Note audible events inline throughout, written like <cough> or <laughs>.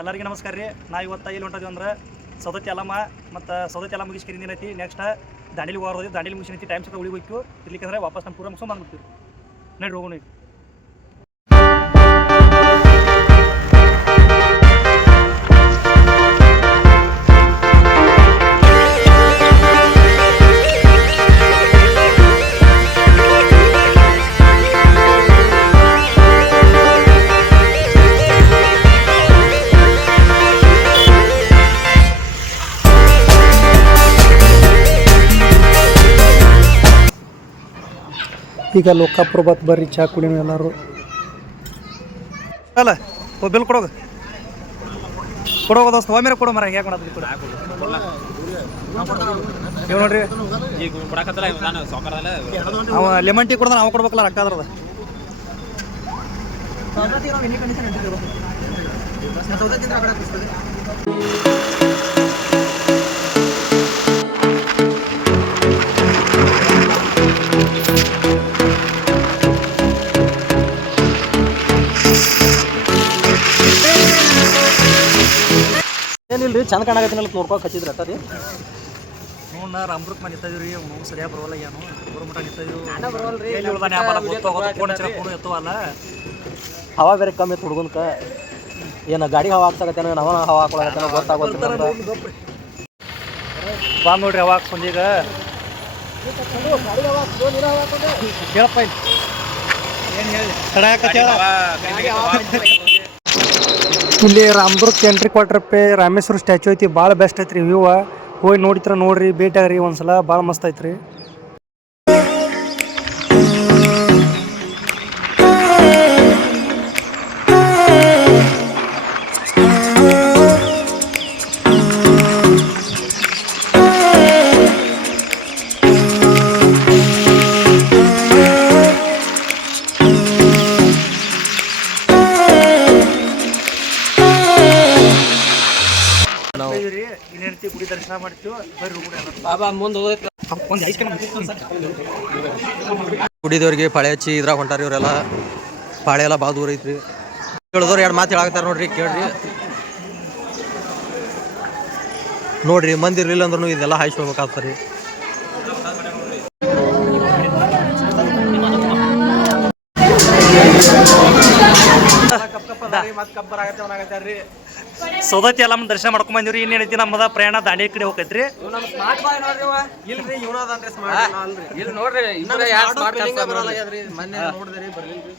ಎಲ್ಲರಿಗೂ ನಮಸ್ಕಾರ ರೀ. ನಾ ಇವತ್ತು ಎಲ್ಲಿ ಹೊಂಟದ್ವಿ ಅಂದ್ರೆ ಸೌದತ್ತಿ ಅಲಮ್ಮ ಮತ್ತು ಸೌದತ್ತಿ ಅಲ್ಲ ಮುಗಿಸ್ಕರಿಂದ ಏನೈತಿ ನೆಕ್ಸ್ಟ್ ದಾಂಡಿಲಿ ಹೋಗೋದು ದಾಂಡಿಲಿ ಮುಗಿಸಿ ಟೈಮ್ ಸಹ ಉಳಿಬೇಕು. ಇರ್ಲಿಕ್ಕೆ ಇರ್ಲಿಕ್ಕಂದ್ರೆ ವಾಪಸ್ ನಮ್ಮ ಪೂರ ಮುಗಿಸ್ಕೊಂಡು ಬಂದ್ಬಿಡ್ತೀವಿ. ನಡಿ ಹೋಗೋಣ ಈಗ ಈಗ ಲೋಕಾಪುರ ಬತ್ ಬರ್ರಿ, ಚಾ ಕುಡಿಯೋಣ ಎಲ್ಲರೂ. ಅಲ್ಲ, ಓ, ಬಿಲ್ ಕೊಡೋಗ. ಕೊಡೋಗ ದೋಸ್ತ ಒಮ್ಮೆ ಕೊಡೋ ಮರ, ಹೆಂಗೆ ಕೊಡೋದು ಕೊಡ ನೋಡ್ರಿ. ಅವ ಲೆಮನ್ ಟೀ ಕೊಡ್ದ ನಾವು ಕೊಡ್ಬೇಕಲ್ಲ ರೊಕ್ಕ ಅದ್ರದ ಏನಿಲ್ರಿ ಚಂದ ಅಲ್ಲಿ ನೋಡ್ಕೊಳಕ್ಕೆ ಹಚ್ಚಿದ್ರೆ ಅತ್ತ ರೀ? ನೋಡ್ ನಾ ರಾಮ್ದುರ್ಗ್ ಮನೆ ಇತ್ತೀವಿ ರೀ ಅವ್ನು ಸರಿಯಾಗಿ ಬರೋಲ್ಲ ಏನು? ಬರೋ ಮಟ ನಿಂತಿದ್ವಿ ಎತ್ತವಲ್ಲ. ಹವಾ ಬೇರೆ ಕಮ್ಮಿ ಇತ್ತು ಹುಡುಗನ್ಕ. ಏನು ಗಾಡಿ ಹವಾ ಆಗ್ತಾಗತ್ತೇನ ನಾವ ಹವಾ ಹಾಕೊಳಕತ್ತೇನ ಗೊತ್ತಾಗೋದು ಬಾ ನೋಡ್ರಿ ಅವಾಗ ಸಂಜೆಗ ಹೇಳಪ್ಪ ಏನು ಹೇಳಿ? ಇಲ್ಲಿ ರಾಮದುರ್ಗ ಎಂಟ್ರಿ ಕ್ವಾರ್ಟರ್ ಪೇ ರಾಮೇಶ್ವರ ಸ್ಟ್ಯಾಚು ಐತಿ, ಭಾಳ ಬೆಸ್ಟ್ ಐತ್ರಿ ವ್ಯೂ ಹೋಗಿ ನೋಡಿತ್ರ ನೋಡ್ರಿ ಭೇಟಿ ಆಗ್ರಿ ಒಂದ್ಸಲ, ಭಾಳ ಮಸ್ತ್ ಐತ್ರಿ. ಕುಡಿದವ್ರಿಗೆ ಪಾಳೆ ಹಚ್ಚಿ ಇದ್ರಾಗ ಹೊಂಟಾರಿ ಇವರೆಲ್ಲ. ಪಾಳೆ ಎಲ್ಲ ಭಾಳ ದೂರ ಐತ್ರಿ. ಕೇಳಿದವ್ರು ಎರಡು ಮಾತು ಹೇಳಾಕತ್ತಾರ ನೋಡ್ರಿ ಕೇಳ್ರಿ. ನೋಡ್ರಿ ಮಂದಿ ಇರ್ಲಿಲ್ಲ ಅಂದ್ರೂ ಇದೆಲ್ಲ ಹಾಯಿಸ್ಕೊಳ್ಬೇಕಾಗ್ತದೆ. ಸೌದತ್ತಿ ಎಲ್ಲ ದರ್ಶನ ಮಾಡ್ಕೊಂಡ್ ಬಂದಿವ್ರಿ. ಇನ್ನೇನೈತಿ ನಮ್ಮದ ಪ್ರಯಾಣ ದಾಂಡಿ ಕಡೆ ಹೋಗೈತ್ರಿ. ಇಲ್ಲಿ ನೋಡ್ರಿ ಮೊನ್ನೆ ನೋಡಿದ್ರಿ ಬರ್ಲಿಲ್ರಿ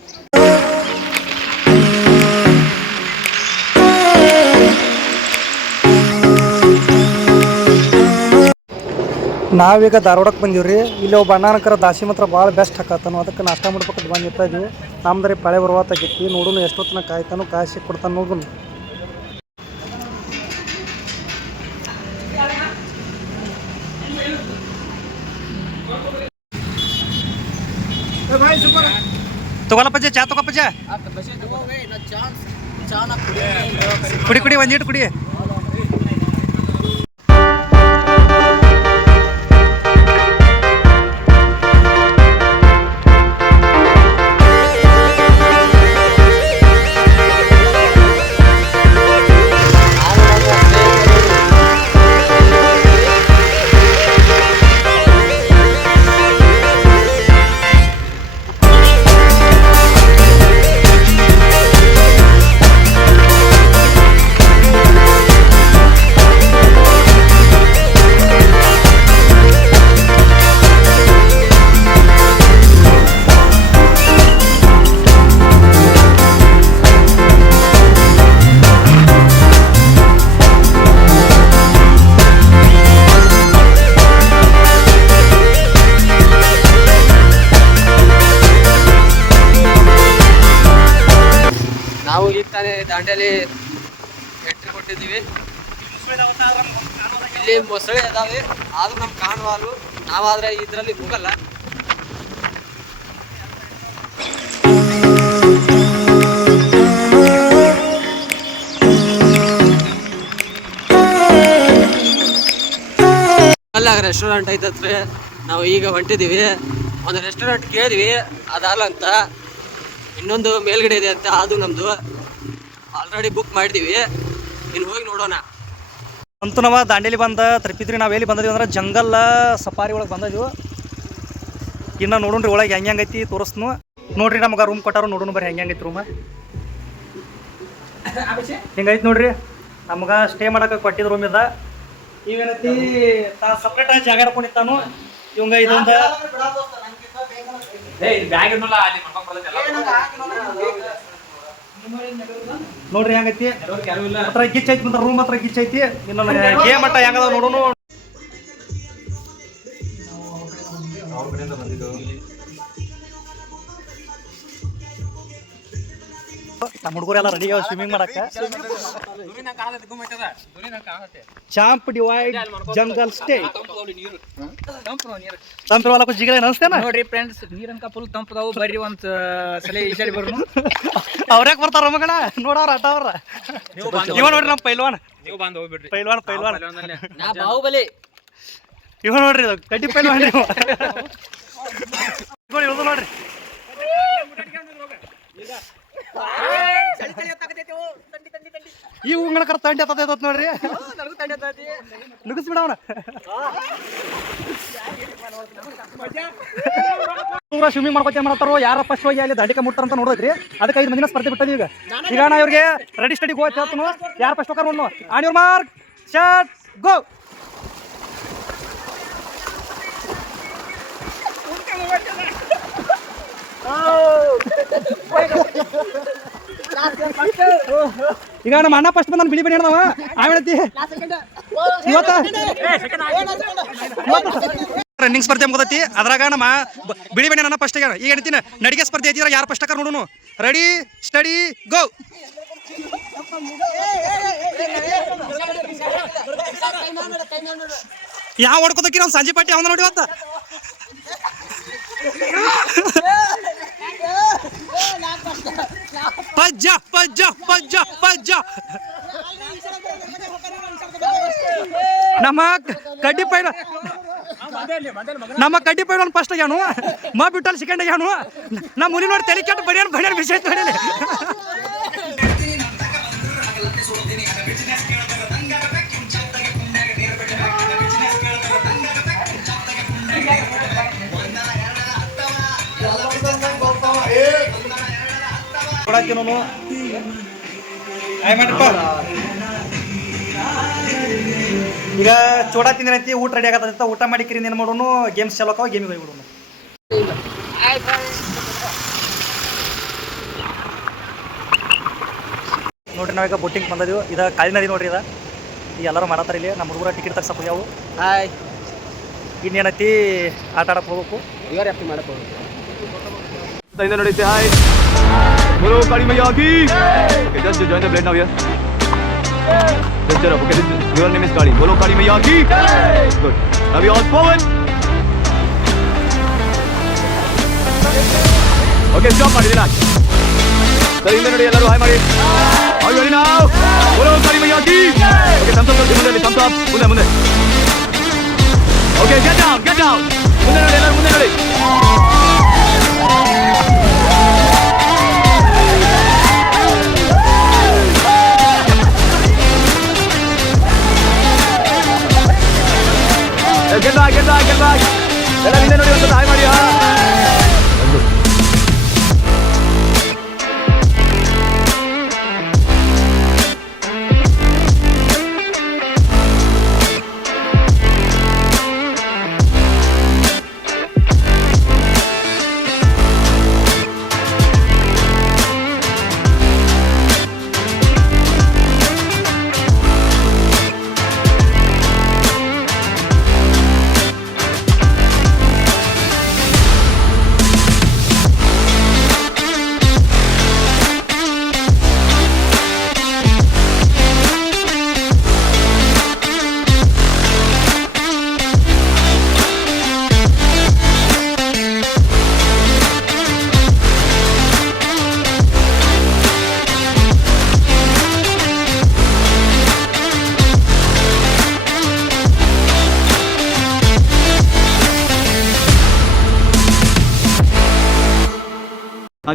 ನಾವೀಗ ಧಾರವಾಡಕ್ಕೆ ಬಂದೀವ್ರಿ. ಇಲ್ಲಿ ಒಬ್ಬ ಅಣ್ಣನಕರ ದಾಸಿ ಮಾತ್ರ ಭಾಳ ಬೆಸ್ಟ್ ಹಾಕತ್ತಾನು. ಅದಕ್ಕೆ ನಾಷ್ಟ ಮಾಡ್ಬೇಕಂತ ಬಂದಿರ್ತಾ ಇದೀವಿ. ನಮ್ದ್ರಿ ಪಳೆ ಬರುವಾತಾಗಿತ್ತು ನೋಡೋನು ಎಷ್ಟೊತ್ತನ ಕಾಯ್ತಾನು ಕಾಯಿಸಿ ಕೊಡ್ತಾನೆ ನೋಡುನು. ತಗೊಳಪ್ಪಜ್ಜ ಚಾ ತಗೋಪ್ಪಜ್ಜ ಕುಡಿ ಕುಡಿ ಒಂದಿಟ್ಟು ಕುಡಿ ರೆಸ್ಟೋರೆಂಟ್ ಐತತ್ರಿ ನಾವು ಈಗ ಹೊಂಟಿದ್ದೀವಿ. ಒಂದು ರೆಸ್ಟೋರೆಂಟ್ ಕೇಳಿದ್ವಿ. ಅದಲ್ಲ ಅಂತ. ಇನ್ನೊಂದು ಮೇಲ್ಗಡೆ ಇದೆ ಅಂತ. ಅದು ನಮ್ಮದು ಆಲ್ರೆಡಿ ಬುಕ್ ಮಾಡಿದ್ದೀವಿ. ಇನ್ನು ಹೋಗಿ ನೋಡೋಣ. ಅಂತೂ ನಾವು ದಾಂಡೇಲಿ ಬಂದ ತಲುಪಿದ್ರಿ ನಾವು ಎಲ್ಲಿ ಬಂದಿದ್ವಿ ಅಂದ್ರೆ ಜಂಗಲ್ ಸಫಾರಿ ಒಳಗೆ ಬಂದಿದ್ವಿ. ಇನ್ನು ನೋಡೋಣ್ರಿ ಒಳಗೆ ಹೆಂಗೆ ಹೆಂಗೈತಿ ತೋರಿಸ್ನು. ನೋಡ್ರಿ ನಮ್ಗೆ ರೂಮ್ ಕೊಟ್ಟಾರು ನೋಡೋಣ ಬರ್ರಿ ಹೆಂಗೆ ಹೆಂಗೈತಿ ರೂಮ್ ಹಿಂಗೈತಿ ನೋಡ್ರಿ? ನಮ್ಗೆ ಸ್ಟೇ ಮಾಡೋಕೆ ಕೊಟ್ಟಿದ್ದು ರೂಮ್ ಇದ. ಇವೇನೈತಿ ತಾ ಸಪ್ರೇಟ್ ಆಗಿ ಜಾಗ ಹಿಡ್ಕೊಂಡಿತ್ತಾನು ಇವಂಗ ಇದೊಂದು ನೋಡ್ರಿ ಹೆಂಗೈತಿ. ಹತ್ರ ಗಿಚ್ ಐತಿ ಮತ್ತೆ ರೂಮ್ ಹತ್ರ ಗಿಚ್ ಐತಿ. ಇನ್ನು ಗೇಮ್ ಮಟ್ಟ ಹೆಂಗದ ನೋಡೋನು ನಮ್ಮ ಹುಡುಗರೆಲ್ಲ ರೆಡಿ ಸ್ವಿಮ್ಮಿಂಗ್ ಮಾಡಕ್ಕ. ಚಾಂಪ್ ಡಿವೈಡ್ ಜಂಗಲ್ ಸ್ಟೇ ತಂತ್ರವಾಲಕ್ಕೂ ಜಿಗದ ಅನಿಸ್ತೇನ? ನೋಡ್ರಿ ಫ್ರೆಂಡ್ಸ್ ನೀರನ್ಕ ಫುಲ್ ತಂಪದವು ಬರ್ರಿ ಒಂದ್ ಸಲ ಈಶಾಡಿ ಬರ್ನು <laughs> ಅವ್ರ್ಯಾಕ ಬರ್ತಾರ ಮಗಣ ನೋಡವ್ರ ಆಟ ಅವ್ರ. ಇವ ನೋಡ್ರಿ ನಮ್ಮ ಪೈಲ್ವಾನ್. ನೀವು ಬಂದ್ ಹೋಗ್ಬಿಡ್ರಿ. ಪೈಲ್ವಾನ್ ಪೈಲ್ವಾನ್. ನಾ ಬಾಹುಬಲಿ. ಇವ ನೋಡ್ರಿ ಇದು ಕಡ್ಡಿ ಪೈಲ್ವಾನ್ ಇವ. <laughs> ಇವ್ರು ಈ ಉಂಗಣ ಕರ ತಂಡಿ ಹತ್ತದ ನೋಡ್ರಿ. ನುಗಿಸ್ಬಿಡ ಬಿಡವನ ಪೂರ ಸ್ವಿಮ್ಮಿಂಗ್ ಮಾಡ್ಕೊತ ಮಾಡ್ತಾರೋ ಯಾರ ಫಸ್ಟ್ ಹೋಗಿ ಅಲ್ಲಿ ದಂಡಿಕ ಮುಟ್ಟಾರ ಅಂತ ನೋಡೋದ್ರಿ ಅದಕ್ಕೆ ಐದು ಮಂದಿನ ಸ್ಪರ್ಧೆ ಬಿಟ್ಟದ ಈಗ. ಈಗ ನಾ ಇವ್ರಿಗೆ ರೆಡಿ ಸ್ಟಡಿ ಗೋ ಹೇಳ್ತಾನು. ಯಾರು ಫಸ್ಟ್ ಹೋಗಾರ ನೋಡು on your mark shot go ಈಗ ನಮ್ಮ ಅಣ್ಣ ಫಸ್ಟ್ ಬಂದ ಬಿಳಿ ಬಣ್ಣ ಹಿಡ್ದವ ಆಮೇಲೆ ರನ್ನಿಂಗ್ ಸ್ಪರ್ಧೆ ಮುಗ್ದೈತಿ ಅದ್ರಾಗ ನಮ್ಮ ಬಿಳಿ ಬಣ್ಣ ನನ್ನ ಫಸ್ಟ್ ಈಗ. ಹೇಳ್ತೀನಿ, ನಡಿಗೆ ಸ್ಪರ್ಧೆ ಐತಿ ಯಾರು ಫಸ್ಟ್ ಆಕಾರ ನೋಡೋನು? ರೆಡಿ ಸ್ಟಡಿ ಗೋ ಯಾವ ಹೊಡ್ಕೋದಕ್ಕಿ ನಾವು ಸಂಜೆ ಪಟ್ಟಿ ಅವನ ನೋಡಿ ಇವತ್ತ? ಪಜ್ಜ ಪಜ್ಜ ಪಜ್ಜ ಪಜ್ಜ. ನಮ್ಮ ಕಡ್ಡಿ ಪೈಲ ನಮ್ಮ ಕಡ್ಡಿ ಪೈಲ ಫಸ್ಟ್ ಆಗ್ಯಾನು ಮಾ ಬಿಟ್ಟಲ್ಲಿ ಸೆಕೆಂಡ್ ಆಗ್ಯಾನು ನಮ್ಮ ಮುನಿ ನೋಡಿ ತಲೆ ಕೆಟ್ಟು ಬಡಿಯ ಬಡಿಯಾನ ವಿಷಯ ಆಯ್ ಮಾಡ್ರಪ್ಪ ಈಗ ಚೋಡ ತಿಂದಿನೈತಿ ಊಟ ರೆಡಿ ಆಗತ್ತ ಊಟ ಮಾಡಿ ಕಿರಿ ಏನು ಮಾಡೋನು? ಗೇಮ್ಸ್ ಚಾಲೋ ಆಕಾವ ಗೇಮಿಗೆ ಹೋಗ್ಬಿಡೋನು ನೋಡ್ರಿ ನಾವೀಗ ಬೋಟಿಂಗ್ ಬಂದದೀವಿ. ಇದ ಕಾಳಿ ನದಿ ನೋಡ್ರಿ ಇದ. ಈಗ ಎಲ್ಲರೂ ಮಾಡತ್ತಾರ ಇಲ್ಲಿ. ನಮ್ಮ ಹುಡುಗರ ಟಿಕೆಟ್ ತಗ್ಸಕ್ ಹೋಗ್ಯಾವು ಹಾಯ್ ಇನ್ನೇನೈತಿ ಆಟ ಆಡಕ್ ಹೋಗ್ಬೇಕು? ಇವರ್ ಯಾಕೆ ಮಾಡಕ್ ಹೋಗಿ ಇಂದ ನಡೆಯುತ್ತೆ hi Bro, Kari Mayagi! Okay, just join the blend now, yes? Just shut up, okay? This, your name is Kali. Bolo Kari Mayagi! Good. Now we all forward! Okay, stop, Kali. relax. Sir, in the day, hello, hi, Mari. Are you ready now? Bolo Kari Mayagi! Okay, thumbs up, thumbs up, thumbs up. Munde, munde. Okay, get down, get down. Munde, munde, munde, munde. ನೋಡಿ get back get back get back ಎಲ್ಲ ಹಿಂದೆ ನೋಡಿ ಒಂದು hi ಮಾಡಿ ಹಾ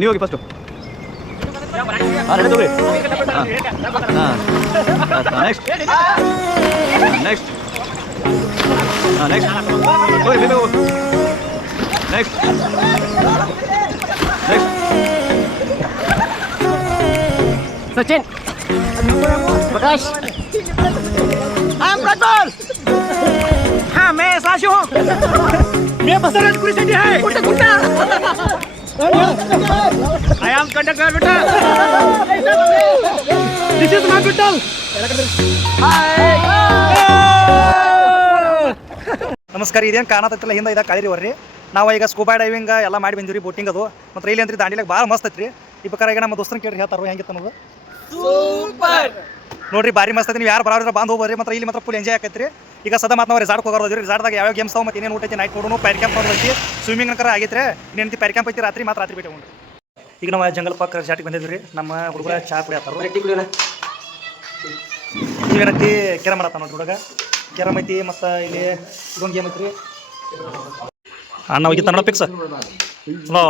मेरी होगी first Sachin. प्रकाश। हाँ, हाँ मैं साशु हूँ। मैं बसराज कुरी है। I am conductor This is my my ಬಿಟ್ಟಲ್ ನಮಸ್ಕಾರ ಇದೇನು ಕಾಣತೈತಿಲ್ಲ ಹಿಂದೆ ಇದಕ್ಕೆ ಕಾಲಿರಿ ನಾವು ಈಗ ಸ್ಕೂಬಾ ಡೈವಿಂಗ್ ಎಲ್ಲ ಮಾಡಿ ಬಂದಿವಿ ಬೋಟಿಂಗ್ ಅದು. ಮತ್ತು ಇಲ್ಲಿ ಅಂದ್ರೆ ದಾಂಡಿಲಾಗ ಭಾಳ ಮಸ್ತ್ ಐತ್ರಿ. ಈ ಪ್ರಕಾರ ಈಗ ನಮ್ಮ ದೋಸ್ತನ ಕೇಳಿರಿ ಹೇಳ್ತಾರೋ ಹೆಂಗಿತ್ತು ನಮ್ಗೆ ಸೂಪರ್ ನೋಡ್ರಿ ಭಾರಿ ಮಸ್ತ್ ಐತಿ ನೀವು ಯಾರು ಬರೋದ್ರ ಬಂದು ಹೋಗ್ರಿ ಮಾತ್ರ ಇಲ್ಲಿ ಮಾತ್ರ ಫುಲ್ ಎಂಜಾಯ್ ಆಕೈತ್ರಿ. ಈಗ ಸದ ಮಾತು ನಾವು ರಿಸಾರ್ಟ್ ಹೋಗೋದ್ರಿ ರಿಸಾರ್ಟ್ದಾಗ ಯಾವ ಗೇಮ್ಸ್ ಅವ ಮತ್ತೆ ಏನೇನು ಊಟ ಐತಿ ನೈಟ್ ನೋಡೋಣ ಪೈರ್ ಕ್ಯಾಂಪ್ ನೋಡೋದೈತಿ ಸ್ವಿಮ್ಮಿಂಗ್ ನಕರ ಆಗೈತ್ರಿ. ಇನ್ನೇನು ಪೈರ್ ಕ್ಯಾಂಪ್ ಐತಿ ರಾತ್ರಿ ಮಾತ್ರ ರಾತ್ರಿ ಬಿಟ್ಟು ಈಗ ನಾವು ಜಂಗಲ್ ಪಾಕ್ ರಿಸಾರ್ಟ್ಗೆ ಬಂದಿದ್ವಿ ರೀ. ನಮ್ಮ ಹುಡುಗರ ಚಾ ಕುಡಿಯತ್ತಾರ. ಏನೈತಿ? ಕ್ಯಾರಮ್ ಮಾಡತ್ತ ನೋಡ್ರಿ ಹುಡುಗ. ಕೆರೆ ಐತಿ ಮತ್ತು ಇಲ್ಲಿ ಇದೊಂದು ಗೇಮ್ ಐತ್ರಿ. ಅಣ್ಣ ಹೋಗಿ ತನ್ನ ಪಿಕ್ಸ್ ಹಲೋ.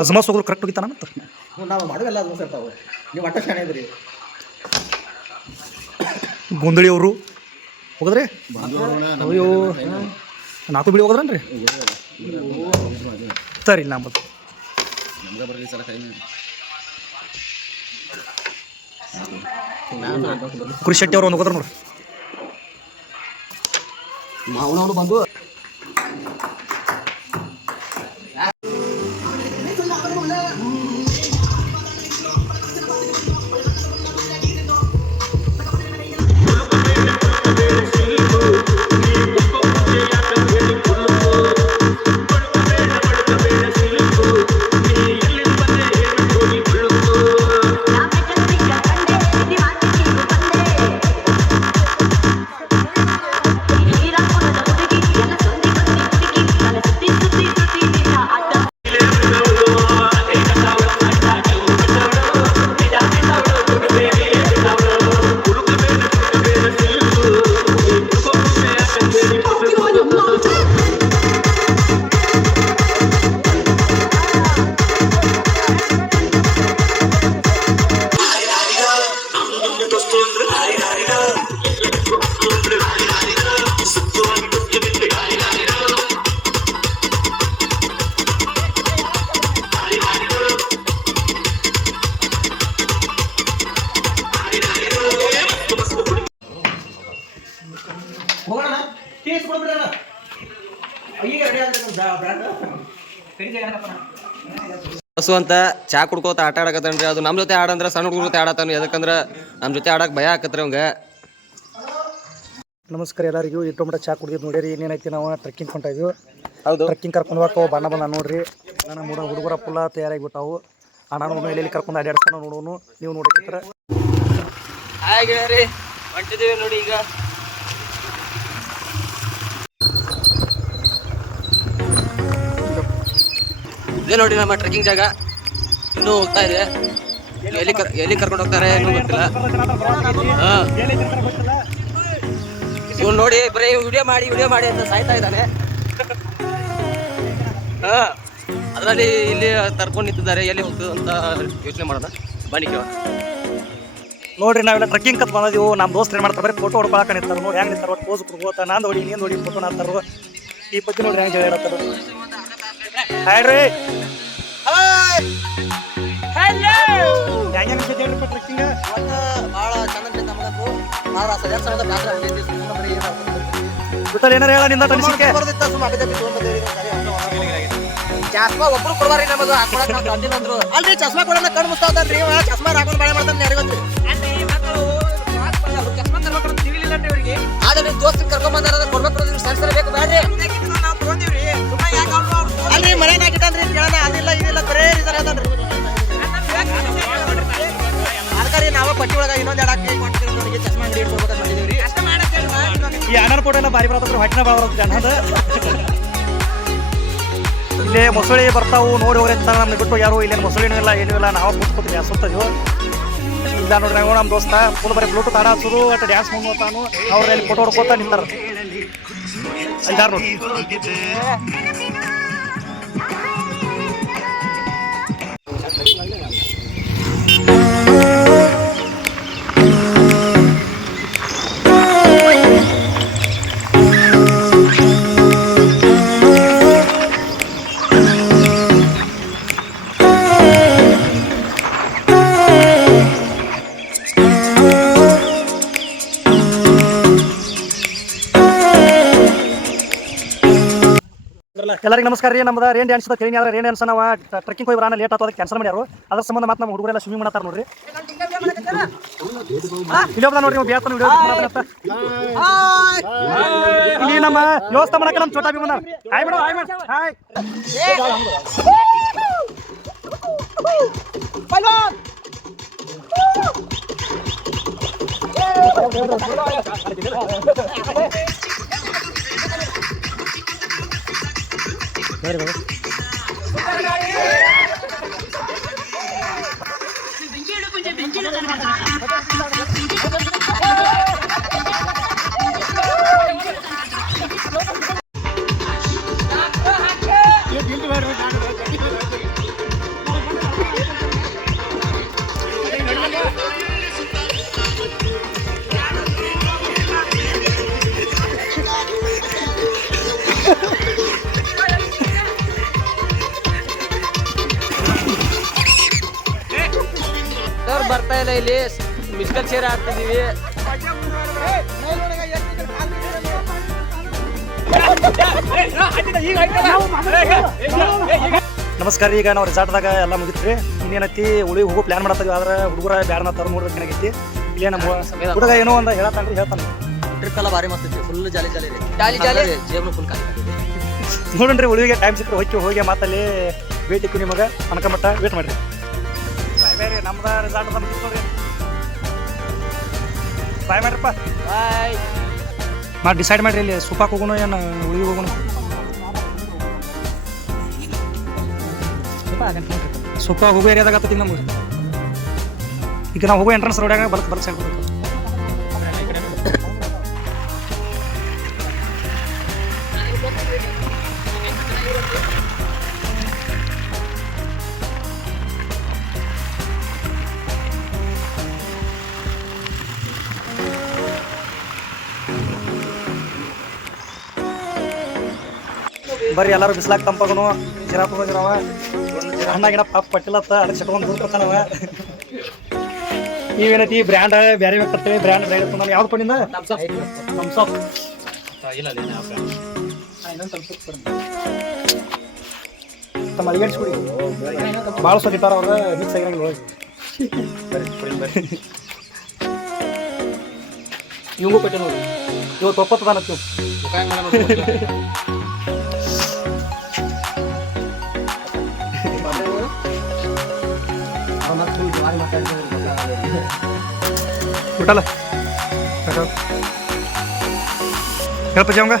ಅಜ್ಮಸ್ ಹೋಗ್ರು ಕರೆಕ್ಟ್ ಹೋಗಿತ್ತಾನ ಮತ್ತೆ? ನಾವು ಮಾಡುವೆಲ್ಲ ಅದು ಇರ್ತಾವೆ ನೀವು ಅಟ್ಟ ಶಾಣೆ ಇದ್ರಿ. ಗೊಂದಳಿ ಅವರು ಹೋಗದ್ರಿ? ಅಯ್ಯೋ ನಾಲ್ಕು ಬಿಡಿ ಹೋಗದ್ರನ್ರಿ ಸರಿ ಇಲ್ಲ ಮತ್ತೆ ಕೃಷಿ ಶೆಟ್ಟಿ ಅವ್ರು ಒಂದು ಹೋಗದ್ರ ನೋಡ್ರಿ. ಮಾವನವರು ಬಂದು ಬಸ್ಸು ಅಂತ ಚಾ ಕುಡ್ಕೋತ ಆಟ ಆಡಕತ್ತನ್ರಿ. ಅದು ನಮ್ಮ ಜೊತೆ ಆಡಂದ್ರೆ ಸಣ್ಣ ಹುಡುಗ್ರ ಜೊತೆ ಆಡತಾನ ಯಾಕಂದ್ರೆ ನಮ್ಮ ಜೊತೆ ಆಡಕ್ಕೆ ಭಯ ಆಕತ್ರಿ ಅವಂಗ. ನಮಸ್ಕಾರ ಎಲ್ಲರಿಗೂ. ಇಟ್ಟು ಮಟ್ಟ ಚಾ ಕುಡ್ಕಿದ್ ನೋಡಿರಿ ಏನೇನೈತಿ ನಾವು? ಟ್ರೆಕ್ಕಿಂಗ್ ಕೊಂಟ ಇದೀವಿ. ಹೌದು. ಟ್ರೆಕ್ಕಿಂಗ್ ಕರ್ಕೊಂಡು ಹೋಗಕ್ಕೆ ಬಣ್ಣ ಬಣ್ಣ ನೋಡ್ರಿ. ನಮ್ಮ ಮೂಡ ಹುಡುಗರ ಫುಲ್ಲ ತಯಾರಾಗಿಬಿಟ್ಟಾವು ಅಣ್ಣ ಎಲ್ಲೆಲ್ಲಿ ಕರ್ಕೊಂಡು ಅಡ್ಯಾಡ್ಸ್ಕೊಂಡು ನೋಡೋನು ನೀವು ಗೆಳೆಯರಿ ಹೊಂಟಿದ್ದೀವಿ ನೋಡಿ ಈಗ. ಇದೇ ನೋಡಿ ನಮ್ಮ ಟ್ರೆಕ್ಕಿಂಗ್ ಜಾಗ. ಇನ್ನೂ ಹೋಗ್ತಾ ಇದೆ. ಎಲ್ಲಿ ಕರ್, ಎಲ್ಲಿ ಕರ್ಕೊಂಡು ಹೋಗ್ತಾರೆ ಇನ್ನೂ ಗೊತ್ತಿಲ್ಲ. ನೋಡಿ ಬರೀ ವಿಡಿಯೋ ಮಾಡಿ ವಿಡಿಯೋ ಮಾಡಿ ಅಂತ ಸಾಯ್ತಾ ಇದ್ದಾನೆ. ಹಾಂ. ಅದರಲ್ಲಿ ಇಲ್ಲಿ ತರ್ಕೊಂಡು ನಿಂತಿದ್ದಾರೆ. ಎಲ್ಲಿ ಹೋಗ್ತದೆ ಅಂತ ಯೋಚನೆ ಮಾಡೋಣ. ಬನ್ನಿ ಕೇಳ ನೋಡ್ರಿ, ನಾವೆಲ್ಲ ಟ್ರಕ್ಕಿಂಗ್ ಕತ್ ಬಂದಿದ್ದೀವಿ ನಮ್ಮ ದೋಸ್ತರು ಏನು ಮಾಡ್ತಾರೆ, ಬರೀ ಫೋಟೋ ಹೊಡ್ಕೊಳಕ ನಿಂತಾರೆ ನೋಡಿ. ಹೆಂಗೆ ನಿಂತಾರೆ? ಪೋಸ್ ಕೊಡ್ಬೋತ ನಾನು ನೋಡಿ ನೀನು ನೋಡಿ ಫೋಟೋ ನಾಡ್ತಾರೋ ಈ ಬಗ್ಗೆ ನೋಡ್ರಿ ಹೆಂಗೆ ಜಗಳ ಹಾಯ್ರಿ ಹೆಂಗೆ ಟ್ರೆಕ್ಕಿಂಗ್ ಭಾಳ ಚಂದ ಅನ್ಸೈತೆ ನಮಗಂತೂ ಭಾಳ ಸಜಾ ಸಜಾ ಬ್ಯಾಸರ ಆಗ್ಬಿಟ್ಟೈತಿ ಸುಮ್ಮನೆ ಬರೀ ಬಿಟ್ಟರೆ ಏನಾರ ಹೇಳ ನಿಂದ ತನಿಸಿಕೆ ಬರ್ದಿತ್ತ ಚಸ್ಮಾ ಒಬ್ರು ಹಾಕೊಳಕ್ ನಾವು ತಂದಿಲ್ಲ ಅಂದ್ರು. ಅಲ್ರಿ ಚಸ್ಮಾ ಕೊಡಲ್ಲ ಕಣ್ಣು ಮುಸ್ತಾವ್ತಾನ್ರಿ ಇವ ಚಸ್ಮಾ ಹಾಕೊಂಡು ಬಾಳೆ ಮಾಡ್ತಾನೆ ಯಾರಿಗೊಂದು ಆದ್ರೆ ಅಂತ ದೋಸ್ತನ್ ಆದ್ರೆ ಬಂದಾರ ಹಾಕಿಟ್ಟನ್ರಿ ಕೇಳೋಣ ಅದಿಲ್ಲ ಇದಿಲ್ಲ ಬರೇ ರೀಸನ್ ಹೇಳ್ತಾನ್ರಿ ಅದಕ್ಕೆ ನಾವ ಪಟ್ಟಿ ಒಳಗ ಇನ್ನೊಂದು ಎರಡು ಹಾಕಿ ಅವ್ರಿಗೆ ಚಸ್ಮಾ ಅಂಗಡಿ ಇಟ್ಕೊಬೇಕಂತ ಮಾಡಿದೀವ್ರಿ ಈ ಅಣ್ಣನ ಫೋಟೋ ಎಲ್ಲ ಬಾರಿ ಬರತ್ತಂದ್ರೆ ಹೊಟ್ಟಿನ ಭಾಳ ಬರುತ್ತೆ ಅಣ್ಣದ ಇಲ್ಲೇ ಮೊಸಳಿ ಬರ್ತಾವು ನೋಡಿ ಹೋಗ್ರಿ ಅಂತ ನಮ್ಗೆ ಬಿಟ್ಟು ಯಾರು ಇಲ್ಲೇನು ಮೊಸಳಿನೂ ಇಲ್ಲ ಏನೂ ಇಲ್ಲ ನಾವು ಕೂತ್ಕೊತೀವಿ ಸುತ್ತದೀವಿ ಇಲ್ಲ ನೋಡ್ರಿ ನಾವು ನಮ್ಮ ದೋಸ್ತ ಫುಲ್ ಬರೀ ಬ್ಲೂಟೂತ್ ಆಡ ಹಚ್ಚೋದು ಒಟ್ಟು ಡ್ಯಾನ್ಸ್ ಮಾಡ್ತಾನು ಅವ್ರು ಅಲ್ಲಿ ಫೋಟೋ ಹೊಡ್ಕೋತಾ ನಿಂತಾರ. ಇದಾರ ನೋಡಿ ಎಲ್ಲರಿಗೂ ನಮಸ್ಕಾರ ರೀ. ನಮ್ದು ರೇನ್ ಡ್ಯಾನ್ಸ್ ಕೇಳಿ ಆದ್ರೆ ರೇನ್ ಡ್ಯಾನ್ಸ್ ನಾವು ಟ್ರಕ್ಕಿಂಗ್ ಹೋಗಿ ಬರೋಣ ಲೇಟ್ ಆತು ಅದಕ್ಕೆ ಕ್ಯಾನ್ಸಲ್ ಮಾಡ್ಯಾರು. ಅದ್ರ ಸಂಬಂಧ ಮತ್ತೆ ನಮ್ಮ ಹುಡುಗರೆಲ್ಲ ಸ್ವಿಮ್ಮಿಂಗ್ ಮಾಡ್ತಾರೆ ನೋಡ್ರಿ. ಇಲ್ಲಿ ಹೋಗ್ದ ನೋಡ್ರಿ ಬೇತ ಇಲ್ಲಿ ನಮ್ಮ ವ್ಯವಸ್ಥೆ ಮಾಡಕ್ಕೆ ನಮ್ಮ ಚೋಟಾ ಬಿ ಬಂದ hi madam hi madam hi. Sir musical chair ಆಡ್ತಿದೀವಿ ನಮಸ್ಕಾರ ಈಗ ನಾವು ರಿಸಾರ್ಟ್ದಾಗ ಎಲ್ಲ ಮುಗಿತ್ರಿ. ಇನ್ನೇನೈತಿ ಉಳಿ ಹೋಗೋ ಪ್ಲಾನ್ ಮಾಡತ್ತೀವಿ ಆದ್ರೆ ಹುಡುಗರ ಬ್ಯಾಡ ತರ ನೋಡ್ರಿ ಏನಾಗೈತಿ ಇಲ್ಲೇ ನಮ್ಮ ಹುಡುಗ ಏನೋ ಒಂದ ಹೇಳತ್ತಾನ್ರಿ ಹೇಳ್ತಾನೆ. ಟ್ರಿಪ್ ಎಲ್ಲ ಭಾರಿ ಮಸ್ತ್ ಫುಲ್ ಜಾಲಿ ಜಾಲಿ ರೀ. ಜಾಲಿ ಜಾಲಿ. ಜೇಬ್ನು ಫುಲ್ ಕಾಲಿ ನೋಡನ್ರಿ ಉಳಿಗೆ ಟೈಮ್ ಸಿಕ್ಕರೆ ಹೋಗಿ ಹೋಗಿ ಮಾತಲ್ಲಿ ಭೇಟಿ ಇಕ್ಕು ನಿಮಗೆ. ಅನ್ಕೊಂಬಟ್ಟ ವೇಟ್ ಮಾಡ್ರಿ. ಬೇರೆ ನಮ್ದು ರಿಸಾರ್ಟ್ ನೋಡ್ರಿ. ಬಾಯ್ ಮಾಡ್ರಪ್ಪ ಬಾಯ್ ಮಾಡಿ ಡಿಸೈಡ್ ಮಾಡ್ರಿ ಇಲ್ಲಿ ಸೂಪಾಕ್ ಹೋಗೋಣ ಏನು ಉಳಿಗೆ ಹೋಗೋಣ ಸುಪ್ಪ ಹೋಗೋ ಏರಿಯಾದಾಗ ಆತತಿ ನಮ್ಗೆ. ಈಗ ನಾವು ಹೋಗೋ ಎಂಟ್ರೆನ್ಸ್ ರೋಡ್ಯಾಗ ಬರ್ತ ಬಲ್ಕ್ ಸೈಡ್ ಬರ್ರಿ ಎಲ್ಲರೂ ಬಿಸಿಲಾಗ ತಂಪಾಗನು ಜಿರಾ ಬಂದಿರವ. ಅಣ್ಣ ಗಿಡ ಪಾಪ ಪಟ್ಟಿಲತ್ತ ಅದಕ್ಕೆ ಚಟ್ಕೊಂಡು ದೂರ್ಕೊತಾನವ ನೀವೇನೈತಿ ಬ್ರ್ಯಾಂಡ್ ಬೇರೆ ಬೇಕತ್ತೇವೆ ಬ್ರ್ಯಾಂಡ್. ಬ್ರ್ಯಾಂಡ್ ನಾನು ಯಾವ್ದು ಪಡಿಂದ ಥಮ್ಸಪ್ ತಮ್ಮ ಅಳಿಗಡ್ಸ್ ಕುಡಿ. ಭಾಳ ಸೊಲಿತಾರ ಅವ್ರ ಮಿಕ್ಸ್ ಆಗಿರಂಗಿಲ್ಲ ಹೋಗಿ ಇವಂಗೂ ಕೊಟ್ಟೆ ನೋಡಿ ಇವತ್ತು ಒಪ್ಪತ್ತದಾನತ್ತೀವಿ ಬಿಟ್ಟಲ್ಲ? ಹೇಳಪ್ಪ ಜವಂಗ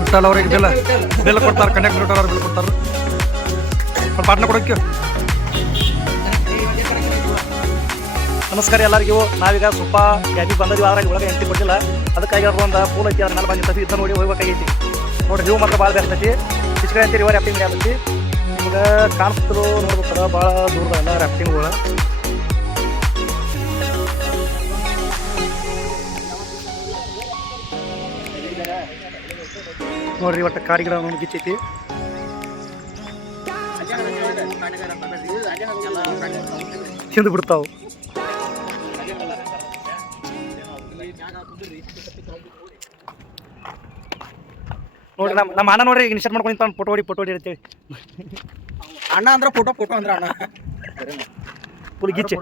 ಬಿಟ್ಟಲ್ಲ ಅವ್ರಿಗೆ, ಬೆಲ್ಲ. ಬೆಲ್ಲ ಕೊಡ್ತಾರೆ ಕಂಡಕ್ಟರ್ ಅವ್ರು ಬೆಲ್ಲ ಕೊಡ್ತಾರೆ. ಸ್ವಲ್ಪ ಪಾಟ್ನ ಕೊಡೋಕ್ಕೆ ನಮಸ್ಕಾರ ಎಲ್ಲರಿಗೂ. ನಾವೀಗ ಸ್ವಲ್ಪ ಗ್ಯಾಬಿಗೆ ಬಂದಿದ್ವಿ ಅದ್ರಾಗ ಒಳಗೆ ಎಂಟ್ರಿ ಕೊಟ್ಟಿಲ್ಲ. ಅದಕ್ಕಾಗಿ ಅವ್ರು ಒಂದು ಪೂಲ್ ಐತಿ ಅದ್ರ ಮೇಲೆ ಬಂದಿರ್ತೈತಿ ಇದನ್ನ ನೋಡಿ ಹೋಗ್ಬೇಕಾಗೈತಿ. ನೋಡಿ ವ್ಯೂ ಮಾತ್ರ ಭಾಳ ಬೆಸ್ಟ್ ಐತಿ ಅಂತೀರಿ ಕಡೆ ರ್ಯಾಪ್ಟಿಂಗ್ ರ್ಯಾಫ್ಟಿಂಗ್ ಆಗತ್ತಿ ನಿಮ್ಗೆ ಕಾಣಿಸ್ತಿರೋ ನೋಡ್ಬೇಕಲ್ಲ ಭಾಳ ದೂರದ ಎಲ್ಲ ರ್ಯಾಫ್ಟಿಂಗ್ಗಳು ನೋಡ್ರಿ, ಒಟ್ಟು ಕಾರಿಗಿಡ ಗಿಚ್ಚೈತಿ. ತಿಂದು ಬಿಡ್ತಾವು. ನೋಡ್ರಿ ನಮ್ಮ ನಮ್ಮ ಅಣ್ಣ ನೋಡ್ರಿ ನಿಶ್ಚಯ ಮಾಡ್ಕೊಂಡು ಫೋಟೋ ಹೊಡಿ ಫೋಟೋ ಹೊಡಿ ಅಂತೇಳಿ ಅಣ್ಣ ಅಂದ್ರೆ ಫೋಟೋ ಫೋಟೋ ಅಂದ್ರೆ ಅಣ್ಣ. ಫುಲ್ ಗಿಚ್ಚೆ.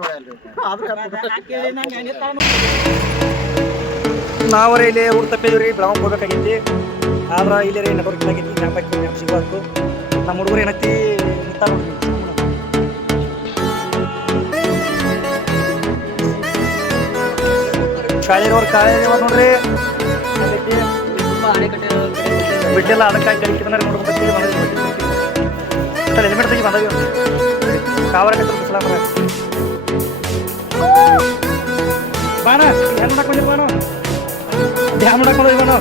ನಾವರ ಇಲ್ಲಿ ಊರು ತಪ್ಪಿದ್ವಿ ರೀ ಬೆಳಗಾವ್ ಹೋಗ್ಬೇಕಾಗೈತಿ ಆದ್ರೆ ಇಲ್ಲಿ ರೀ ನೆಟ್ವರ್ಕ್ ಆಗೈತಿ ಹಾಕಿ ಮ್ಯಾಪ್ ಸಿಗೋದು ನಮ್ಮ ಹುಡುಗರು ಏನತ್ತಿ ಕಾಳಿರೋರ್ ಕಾಳಿ ನೋಡ್ರಿ. ಏನೈತಿ? ಬಿಟ್ಟಿಲ್ಲ ಅದಕ್ಕಾಗಿ ಕೈ ಕಿತ್ತಂದ್ರೆ ನೋಡ್ಬೇಕು ಹೆಲ್ಮೆಟ್ ತೆಗಿ ಬಂದವಿ ಕಾವರ ಬಿಸಿಲ ಬಾಣ ಏನು ಮಾಡಕ್ಕೆ ಬಾನು ಧ್ಯಾನ ಮಾಡಕ್ಕೆ ಬಂದವಿ ಬಾನು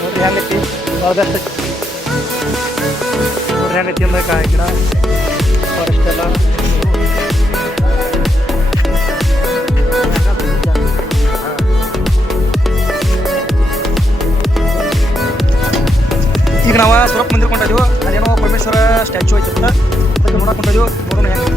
ನೋಡ್ರಿ ಹೆಂಗೈತಿ ಭಾಳ ಬೆಸ್ಟ್ ಐತಿ ನಾವು ಸುರಪ್ ಮಂದಿರ ಕೊಂಡಿದ್ದೀವಿ ಅದೇನೋ ಪರಮೇಶ್ವರ ಸ್ಟ್ಯಾಚು ಐತಿ ಅದಕ್ಕೆ ನೋಡಕ್ ಕೊಂಡಿದ್ದೀವಿ ನೋಡೋಣ ಹೆಂಗೆ.